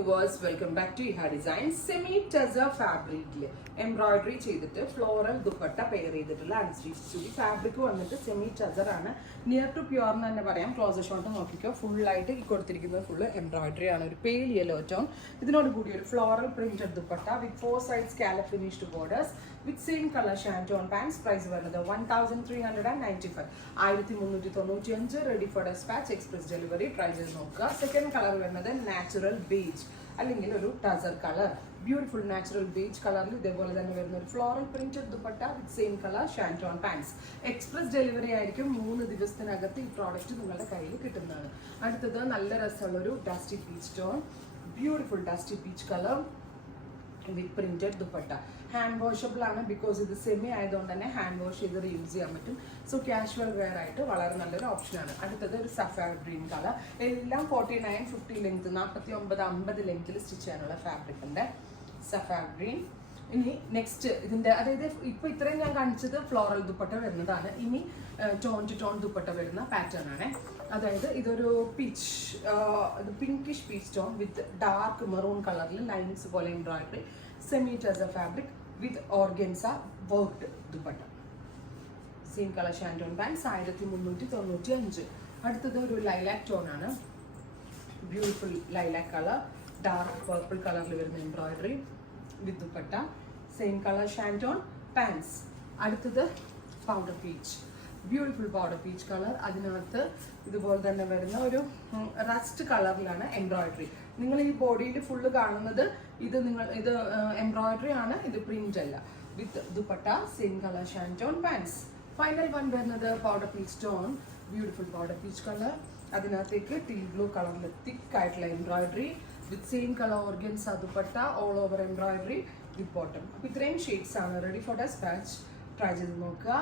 viewers, welcome back to Iha Designs. Semi-tussar fabric embroidery ചെയ്തിട്ട് floral dupatta pair ചെയ്തിട്ടുള്ള unstitch fabric വന്നിട്ട് semi-tussar ആണ്. Near to pure എന്ന് തന്നെ പറയാം. ക്ലോസർ ഷോട്ട് നോക്കിക്കോ, ഫുൾ ആയിട്ട് കൊടുത്തിരിക്കുന്നത് ഫുൾ എംബ്രോയിഡറി ആണ്. ഒരു പേൽ യെല്ലോ ടോൺ, ഇതിനോട് കൂടി ഒരു floral printed dupatta with 4 side scallop finished borders with same colour shantoon pants. Price വരുന്നത് 1395, 1395. Ready for dispatch, express delivery. Try ചെയ്ത് നോക്കുക. സെക്കൻഡ് കളർ വരുന്നത് നാച്ചുറൽ ബീച്ച് അല്ലെങ്കിൽ ഒരു tussar colour. Beautiful natural beige കളറിൽ ഇതേപോലെ തന്നെ വരുന്ന ഒരു floral printed dupatta with same colour shantoon pants. Express delivery ആയിരിക്കും. 3 ദിവസത്തിനകത്ത് ഈ പ്രോഡക്റ്റ് നിങ്ങളുടെ കയ്യിൽ കിട്ടുന്നതാണ്. അടുത്തത് നല്ല രസമുള്ളൊരു dusty peach tone, beautiful dusty peach colour വിത്ത് പ്രിന്റഡ് ദുപ്പട്ട. ഹാൻഡ് വാഷബിൾ ആണ്, ബിക്കോസ് ഇത് സെമി ആയതുകൊണ്ട് തന്നെ ഹാൻഡ് വാഷ് ചെയ്ത് യൂസ് ചെയ്യാൻ പറ്റും. സോ കാഷ്വൽ വെയർ ആയിട്ട് വളരെ നല്ലൊരു ഓപ്ഷനാണ്. അടുത്തത് ഒരു സഫയർ ഗ്രീൻ കളർ. എല്ലാം 49, 50 ലെങ്ത്, 49, 50 ലെങ്ത്തിൽ സ്റ്റിച്ച് ചെയ്യാനുള്ള ഫാബ്രിക് ഉണ്ട്. Sapphire green. ഇനി നെക്സ്റ്റ് ഇതിന്റെ, അതായത് ഇപ്പൊ ഇത്രയും ഞാൻ കാണിച്ചത് ഫ്ലോറൽ ദുപ്പട്ട വരുന്നതാണ്. ഇനി ടോൺ ടു ടോൺ ദുപ്പട്ട വരുന്ന പാറ്റേൺ ആണ്. അതായത് ഇതൊരു peach, pinkish peach tone with dark maroon കളറിൽ ലൈൻസ് പോലെ embroidery, semi tussar fabric with organza worked dupatta. Same colour shantoon pants. 1395. അടുത്തത് ഒരു ലൈലാക് ടോൺ ആണ്. Beautiful lilac colour, dark purple കളറിൽ വരുന്ന embroidery with dupatta, same colour shantoon pants. അടുത്തത് powder peach, beautiful powder peach colour. അതിനകത്ത് ഇതുപോലെ തന്നെ വരുന്ന ഒരു റസ്റ്റ് കളറിലാണ് എംബ്രോയിഡറി. നിങ്ങൾ ഈ ബോഡിയിൽ ഫുള്ള് കാണുന്നത് ഇത് എംബ്രോയിഡറി ആണ്, ഇത് പ്രിന്റ് അല്ല. With dupatta, same colour shantoon pants. Final one വരുന്നത് powder peach tone, beautiful powder peach colour. അതിനകത്തേക്ക് ടീ ബ്ലൂ കളറിൽ തിക്ക് ആയിട്ടുള്ള embroidery with same colour organza dupatta, all over embroidery with bottom. അപ്പോൾ ഇത്രയും ഷെയ്ഡ്സ് ആണ്. Ready for dispatch. ട്രൈ ചെയ്ത് നോക്കുക.